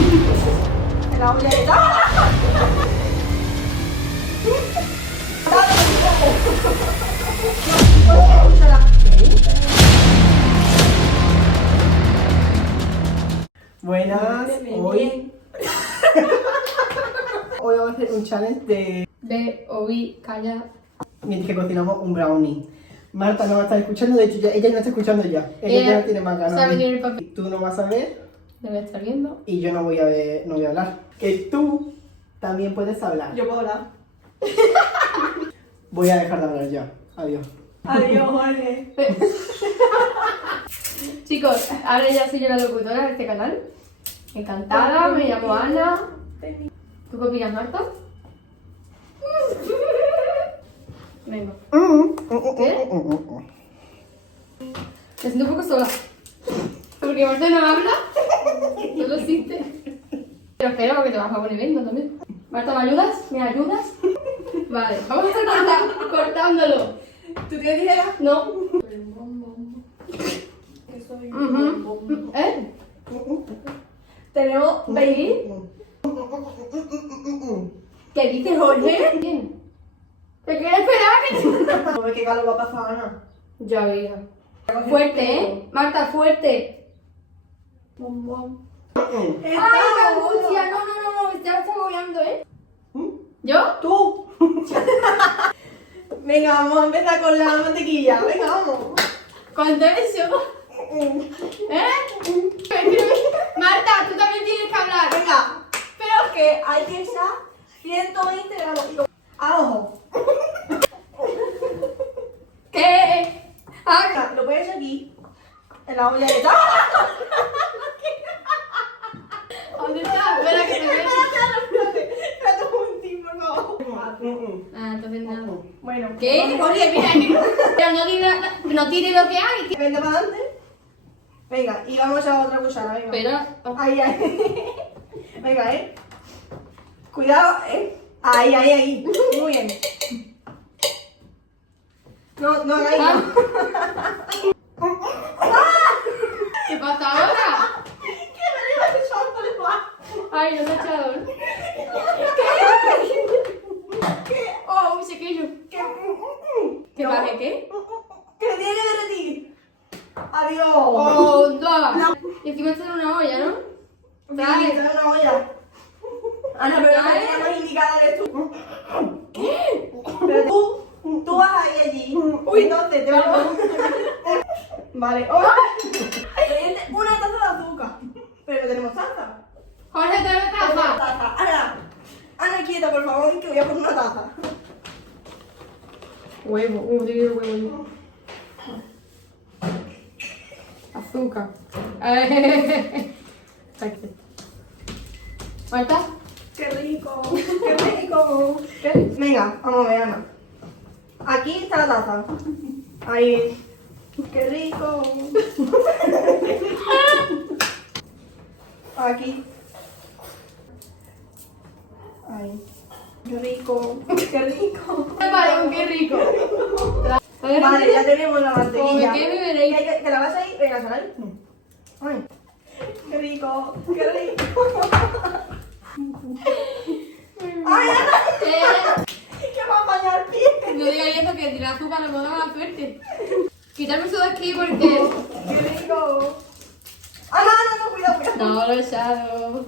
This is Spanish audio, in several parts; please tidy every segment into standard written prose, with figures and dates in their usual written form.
En la olla de... ¡Ah! Buenas, hoy... Hoy vamos a hacer un challenge de... calla. Mientras que cocinamos un brownie. Marta no va a estar escuchando, de hecho ella no está escuchando ya. Ella ya no tiene más ganas. Sabe el papel. Tú no vas a ver Me voy a estar viendo. y yo no voy a ver, no voy a hablar. Que tú también puedes hablar. Yo puedo hablar. Voy a dejar de hablar ya. Adiós. Adiós, Jorge. Chicos, ahora ya soy yo la locutora de este canal. Encantada, me llamo Ana. ¿Tú qué opinas, Marta? Venga. ¿Qué? Me siento un poco sola. Porque Marta no habla, solo existe. Pero espera porque te vas a poner viendo también. Marta, ¿me ayudas? ¿Me ayudas? Vale, vamos a estar cortándolo. ¿Tú tienes idea? No. Que soy ¿Eh? Tenemos baby. ¿Qué dices, Jorge? Bien. ¿Te quieres esperar? No ve qué calor va a pasar, Ana. Ya, hija. Fuerte, ¿eh? Marta, fuerte. Bom, bom. ¡Ay, angustia! No, me estás agobiando, ¿eh? ¿Yo? ¡Tú! Venga, vamos a empezar con la mantequilla. Venga, vamos. ¿Cuánto es eso? ¿Eh? Marta, tú también tienes que hablar. Venga. Pero que hay que echar 120 gramos. A ojo. ¿Qué? Ah, Venga, lo puedes echar aquí. En la olla de... ¡Ah! ¿dónde está? Espera que me vea. Espérate un momentín, por favor. Ah, entonces nada. Bueno. ¿Qué? Jorge, mira, pero no tire lo que hay. Vente para adelante. Venga, y vamos a echar otra cuchara, venga. Espera. Ahí, ahí. Venga, Cuidado, Ahí. Muy bien. No hagáis nada. ¿Qué pasa ahora? Que me iba a echar todo el mar. Ay, no se ha echado. ¿Qué? Oh, se cayó. ¿Qué No. vale qué? Que me tiene que derretir. Adiós. Oh, dos. Y encima está en una olla, ¿no? Dale, está en una olla. Ana, pero la manera más indicada eres tú. ¿Qué? Pero tú vas ahí allí. Uy, entonces te vamos. Vale. ¡Oh! Una taza de azúcar. Pero no tenemos taza. Jorge, te ves Una taza. taza. Ana, quieta, por favor, que voy a poner una taza. Huevo, huevo. Azúcar. ¿Marta? ¡Qué rico! ¡Qué rico! Venga, vamos a ver, Ana. Aquí está la taza. Ahí. ¡Qué rico! Aquí. Ahí. ¡Qué rico! ¡Qué rico! Vale, qué rico. Vale, ya tenemos la mantequilla. ¿Qué beberéis? ¿Que la vas ahí? Venga, sal ahí. Ay. ¡Qué rico! ¡Qué rico! ¡Ay, Ana! ¡Que va a fallar el pie! No digáis eso, que tirar azúcar no da mala suerte. Quitarme eso de aquí porque... ¡Qué rico! ¡Ah, no, cuidado! No lo he echado.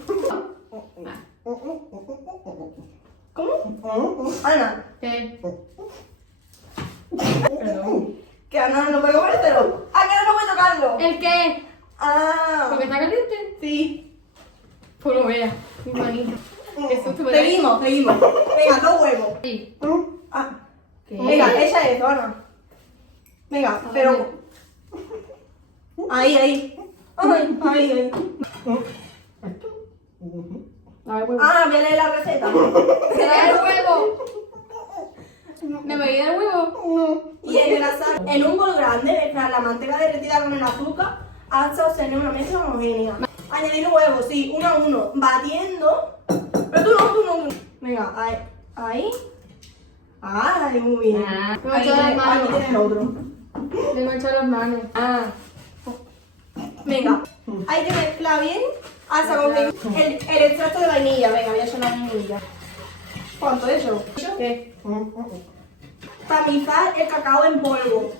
¿Cómo? Ana, ¿Qué? que Ana no puede comértelo. ¡Ah, que no puede tocarlo! ¿El qué? ¡Ah! ¿Porque está caliente? Sí. Pues lo veas, mi manita. Qué susto me da. Seguimos. Venga, 2 huevos. Sí. Ah. ¿Qué? Venga, echa eso, Ana. Venga, pero... Ahí. Ahí. Dame huevo. Ah, voy a leer la receta. ¿Se da el huevo? ¿Me voy a dar el huevo? Y engrasar en un bol grande, mezclar la manteca derretida con el azúcar hasta obtener una mezcla homogénea. Añadir huevos, sí, 1 a 1, batiendo. Pero tú no. Venga, ahí. Ay, muy bien. Ah, me Aquí he echado las tienes, manos. aquí tienes el otro. Le he echado las manos. Ah. Venga, hay que mezclar bien Hasta con el extracto de vainilla. Venga, voy a echar la vainilla. ¿Cuánto es eso? ¿Qué? Tamizar el cacao en polvo.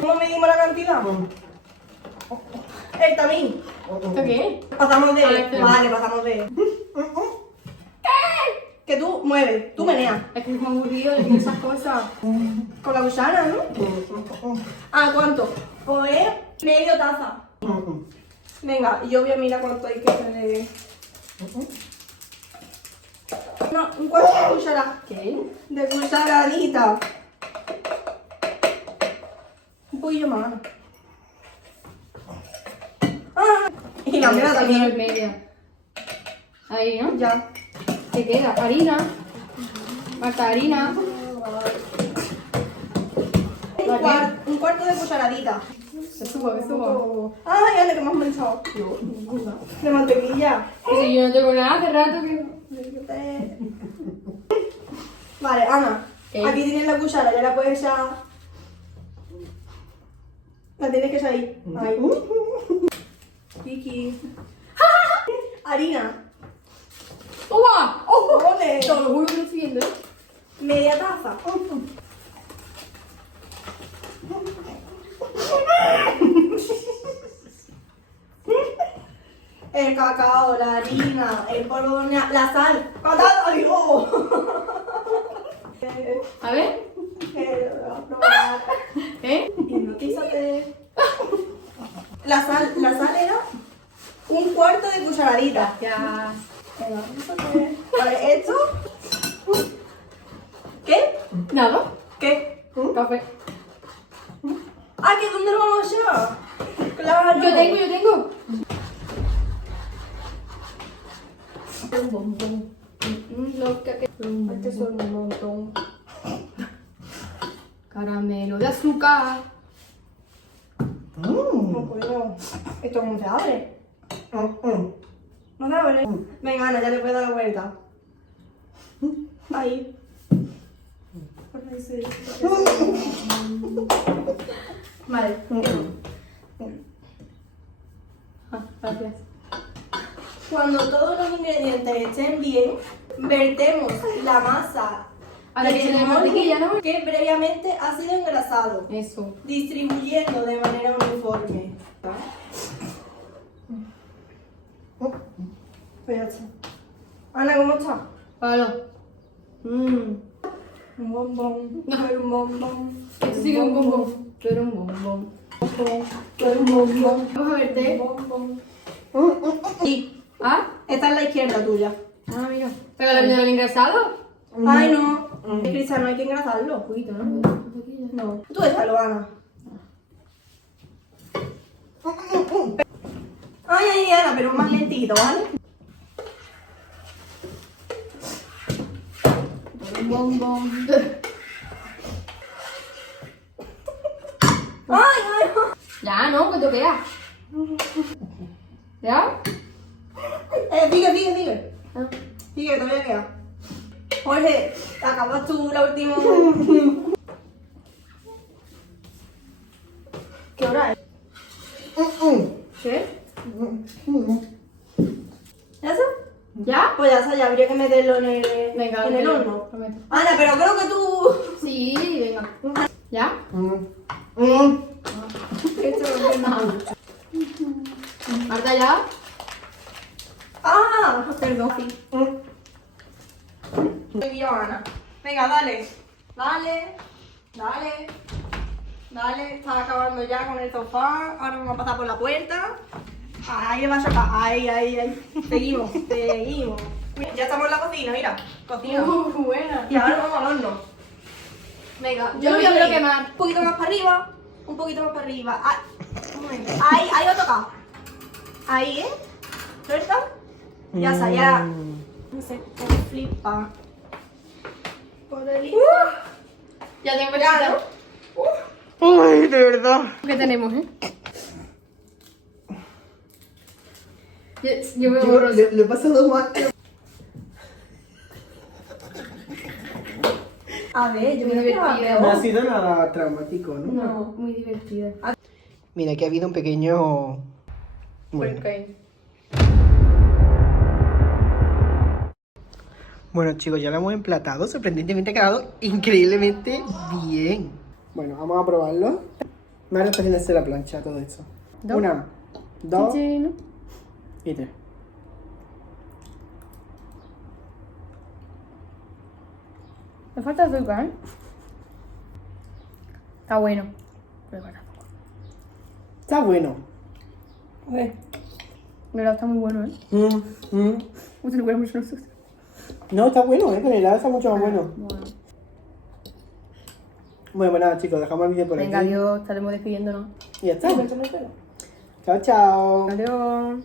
¿Cómo medimos la cantidad? El tamiz. ¿Esto qué? Pasamos de. Ah, Vale, pasamos de. Que tú mueves, tú meneas. Es que es muy aburrido decir esas cosas. Con la cuchara, ¿no? Ah, ¿cuánto? Pues medio taza. Venga, yo voy a mirar cuánto hay que tener. No, un cuarto de cuchara. ¿Qué? De cucharadita. Un poquillo más. Ah, y la mera también. Media. Ahí, ¿no? Ya. ¿Qué queda? Harina. Marta, harina. Un cuarto de cucharadita. Que suba, que suba. Ay, Ale, que me has manchado. De mantequilla. Pues si yo no tengo nada hace rato que... Vale, Ana. ¿Qué? Aquí tienes la cuchara, ya la puedes echar. La tienes que echar ahí. Ahí. Kiki. Harina. ¡Toma! ¡Ole! Te lo juro que lo estoy viendo, ¿eh? Media taza. El cacao, la harina, el polvo de hornear, la sal. ¡Patata! ¡Digo! A ver. A probar. ¿Eh? Hipnotízate. La sal era un cuarto de cucharadita. Ya. Venga, hipnotízate. Vale, esto. ¿Qué? Nada. ¿Qué? Café. Ah, ¿que dónde lo vamos a echar? Claro. Yo tengo. Un bombón. Loca que... Este son un montón. Caramelo de azúcar. No puedo. ¿Esto cómo se abre? ¿No se abre? Venga, Ana, ya le puedes dar la vuelta. Ahí. Vale. Ah, gracias. Cuando todos los ingredientes estén bien, vertemos la masa Ahora que se le mantequilla, ¿no? que previamente ha sido engrasado, Eso. distribuyendo de manera uniforme. Pues ya está. Ana, ¿cómo está? Palo. Un bombón, un bombón. Esto sigue un bombón. Tú eres un bombón. Un bombón. Vamos a verte. Bombón. Sí, ¿Ah? esta es la izquierda tuya. Ah, mira. ¿Pero la viene del engrasado? Ay, no. Cristian, no hay que engrasarlo. Un poquito, ¿no? No. Tú déjalo, Ana. Ay, ay, Ana, pero más lentito, ¿vale? Un bombón. Ay, ay, Ya, ¿no? ¿Cuánto queda? ¿Ya? Sigue. Ah. Sigue, todavía queda. Jorge, acabas tú la última. ¿Qué hora es? ¿Qué? ¿Ya está? ¿Ya? Pues ya está, ya habría que meterlo en el, Venga, en el lo horno. prometo. Ana, pero creo que tú. Sí, venga. ¿Ya? Esto no es nada. ¿Marta ya? ¡Ah! Perdón. Muy bien, Ana. Venga, dale. Dale. Está acabando ya con el sofá. Ahora vamos a pasar por la puerta. Ahí va a sacar. Ahí. Seguimos. Ya estamos en la cocina, mira. Cocina. Buena. Y ahora vamos al horno. Venga, Yo lo voy a ir quemar. un poquito más para arriba. Un poquito más para arriba. Ah, un momento. Ahí va a tocar. Ahí, ¿eh? ¿Suelta? Ya está, ya. No sé, me flipa. Por el Ya tengo Ya, ¿no? Ay, de verdad. ¿Qué tenemos, eh? Yo veo Yo borroso. le he pasado mal. A ver, yo Muy creo que va divertida. No ha peor. sido nada traumático, ¿no? No, muy divertida. Mira, que ha habido un pequeño Bueno. Porque... Bueno, chicos, ya lo hemos emplatado. Sorprendentemente ha quedado increíblemente bien. Bueno, vamos a probarlo. Mara está haciéndose la plancha, todo eso. Dos. 1, 2 Chin, y 3. me falta azúcar, ¿eh? Está bueno. Pero bueno. Está bueno. Pero está muy bueno, ¿eh? Uy, lo mucho no sé. No, está bueno, con el helado está mucho más bueno. Bueno. Bueno, pues nada, chicos, dejamos el vídeo por Venga, aquí. adiós. Estaremos despidiéndonos. Y ya está. Chao, chao. Adiós.